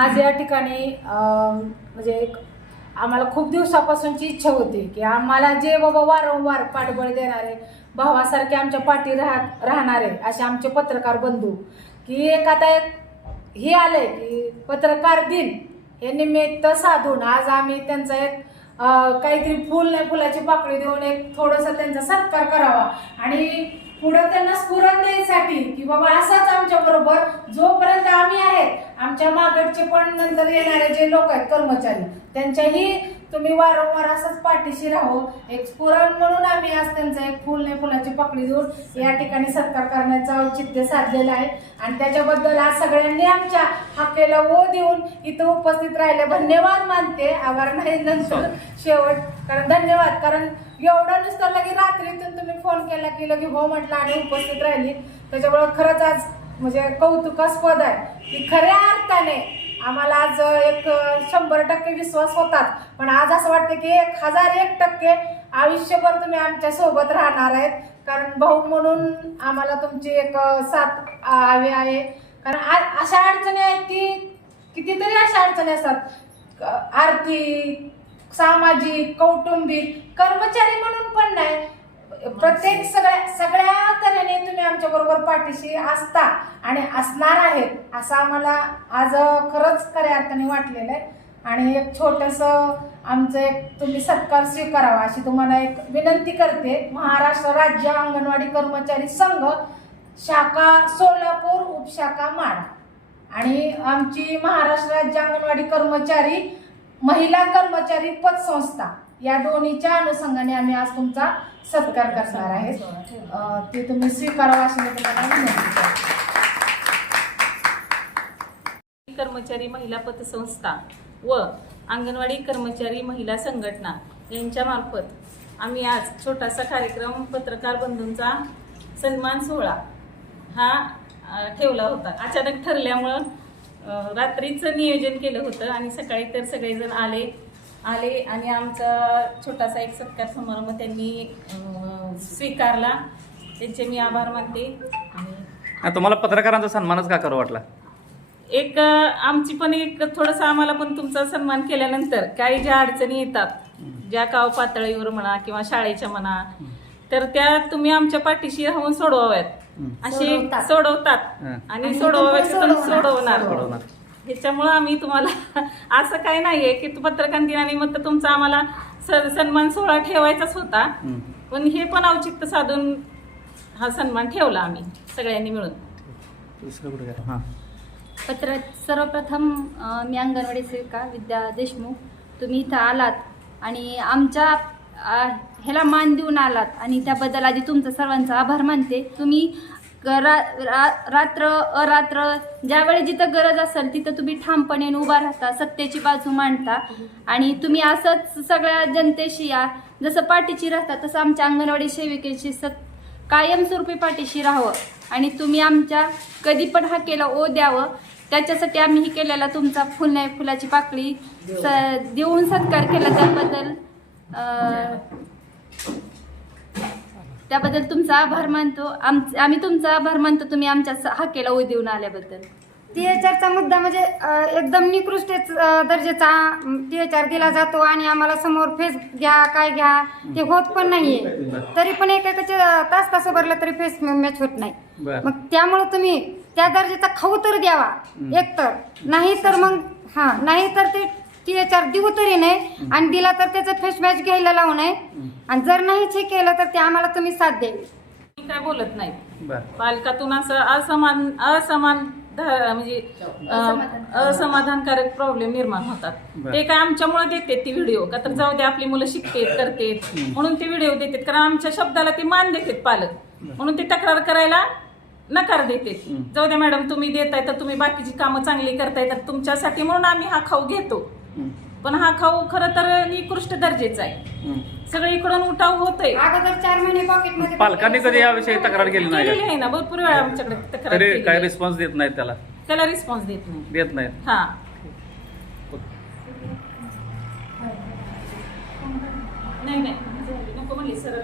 आज या ठिकाणी म्हणजे एक आम्हाला खूप दिवसापासूनची इच्छा होती की आम्हाला जे बाबा वारंवार पाठबळ देणारे भावासारखे आमच्या पाठी राहणारे असे आमचे पत्रकार बंधू की एक आता एक हे आलंय की पत्रकार दिन हे निमित्त साधून आज आम्ही त्यांचा एक काहीतरी फुल नाही फुलाची पाकळी देऊन एक थोडंसं त्यांचा सत्कार करावा आणि पुढे त्यांना स्फुरण द्यायसाठी की बाबा असाच आमच्या बरोबर जोपर्यंत आम्ही आहेत आमच्या मागडचे पण नंतर येणारे जे लोक आहेत कर्मचारी त्यांच्याही तुम्ही वारंवार असंच पाठीशी राहो एक स्फुरण म्हणून आम्ही आज त्यांचा एक फुल नाही फुलाची पाकळी देऊन या ठिकाणी सत्कार करण्याचं औचित्य साधलेलं आहे आणि त्याच्याबद्दल आज सगळ्यांनी आमच्या हाकेला ओ देऊन इथं उपस्थित राहिले धन्यवाद मानते आभार नाही नंतर शेवट कारण धन्यवाद कारण एवढं नुसतं लगे रात्रीतून तुम्ही फोन केला की लगे हो म्हटलं आणि उपस्थित राहिली त्याच्यामुळे खरंच आज म्हणजे कौतुकास्पद आहे की खऱ्या अर्थाने आम्हाला आज एक 100% विश्वास होताच पण आज असं वाटतं की 1001% आयुष्यभर तुम्ही आमच्या सोबत राहणार आहेत कारण भाऊ म्हणून आम्हाला तुमची एक साथ हवी आहे कारण अशा अडचणी आहेत की कितीतरी अशा अडचणी असतात आर्थिक सामाजिक कौटुंबिक कर्मचारी म्हणून पण नाही प्रत्येक सगळ्या तऱ्हेने तुम्ही आमच्या बरोबर पाठीशी असता आणि असणार आहेत असं आम्हाला आज खरंच खऱ्या अर्थाने वाटलेलं आहे आणि एक छोटस आमचं एक तुम्ही सत्कार स्वीकारावा अशी तुम्हाला एक विनंती करते महाराष्ट्र राज्य अंगणवाडी कर्मचारी संघ शाखा सोलापूर उपशाखा माडा आणि आमची महाराष्ट्र राज्य अंगणवाडी कर्मचारी महिला कर्मचारी पतसंस्था या दोन्हीच्या अनुषंगाने आम्ही आज तुमचा सत्कार करणार आहे ते तुम्ही स्वीकारावा अशी तुम्हाला विनंती करते. कर्मचारी महिला पतसंस्था व अंगणवाडी कर्मचारी महिला संघटना यांच्या मार्फत आम्ही आज छोटासा कार्यक्रम पत्रकार बंधूंचा सन्मान सोहळा हा ठेवला होता. अचानक ठरल्यामुळं रात्रीचं नियोजन केलं होतं आणि सकाळी तर सगळेजण आले आणि आमचा छोटासा एक सत्कार समारंभ त्यांनी स्वीकारला त्यांचे मी आभार मानते. आणि तुम्हाला पत्रकारांचा सन्मानच का करू वाटला? एक आमची पण एक थोडंसं आम्हाला पण तुमचा सन्मान केल्यानंतर काही ज्या अडचणी येतात ज्या गाव पातळीवर म्हणा किंवा शाळेच्या म्हणा तर त्या तुम्ही आमच्या पाठीशी राहून सोडवाव्यात असे सोडवतात आणि सोडवणार ह्याच्यामुळं आम्ही तुम्हाला असं काही नाहीये की पत्रकार दिनानिमित्त तुमचा आम्हाला सन्मान सोहळा ठेवायचाच होता पण हे पण औचित्य साधून हा सन्मान ठेवला आम्ही सगळ्यांनी मिळून. सर्वप्रथम मी अंगणवाडी सेविका विद्या देशमुख तुम्ही इथं आलात आणि आमच्या ह्याला मान देऊन आलात आणि त्याबद्दल आधी तुमचं सर्वांचा आभार मानते. तुम्ही रात्र अरात्र ज्यावेळी जिथं गरज असेल तिथं तुम्ही ठामपणे उभा राहता सत्तेची बाजू मांडता आणि तुम्ही असंच सगळ्या जनतेशी या जसं पाठीशी राहता तसं आमच्या अंगणवाडी सेविकेशी कायमस्वरूपी पाठीशी राहावं आणि तुम्ही आमच्या कधी पण हाकेला ओ द्यावं त्याच्यासाठी आम्ही ही केलेला तुमचा फुल नाही फुलाची पाकळी देऊन सत्कार केला त्याबद्दल तुमचा आभार मानतो. आम्ही तुमचा आभार मानतो तुम्ही आमच्या हाकेला ओ देऊन आल्याबद्दल. THRचा मुद्दा म्हणजे एकदम निकृष्ट दर्जाचा THR दिला जातो आणि आम्हाला समोर फेस घ्या काय घ्या ते होत पण नाहीये तरी पण एकेकाच्या तास भरला तरी फेस मॅच होत नाही मग त्यामुळे तुम्ही त्या दर्जाचा खाऊ तर द्यावा एकतर नाही तर मग नाही तर ते THR देऊ तरी नाही आणि दिला तर त्याचं फेस मॅच घ्यायला लावू नये आणि जर नाहीच हे केलं तर ते आम्हाला तुम्ही साथ द्यावी. काय बोलत नाही पालकातून असं असमान म्हणजे असमाधानकारक प्रॉब्लेम निर्माण होतात ते काय आमच्यामुळे देतात ती व्हिडिओ का तर जाऊ दे आपली मुलं शिकतेत करतेत म्हणून ते व्हिडिओ देतात कारण आमच्या शब्दाला ते मान देतात पालक म्हणून ते तक्रार करायला नकार देते. जाऊ द्या मॅडम तुम्ही देताय तर तुम्ही बाकीची कामं चांगली करताय तर तुमच्यासाठी म्हणून आम्ही हा खाऊ घेतो पण हा खाऊ खरं तर निकृष्ट दर्जेचा आहे सगळीकडून उठाव होतोय. अगोदर 4 महिने पॉकेटमध्ये पालकांनी कधी याविषयी तक्रार केली आहे ना भरपूर वेळा आमच्याकडे तक्रार तरी काय रिस्पॉन्स देत नाहीत त्याला रिस्पॉन्स देत नाहीत. हा नाही नको म्हणली सरळ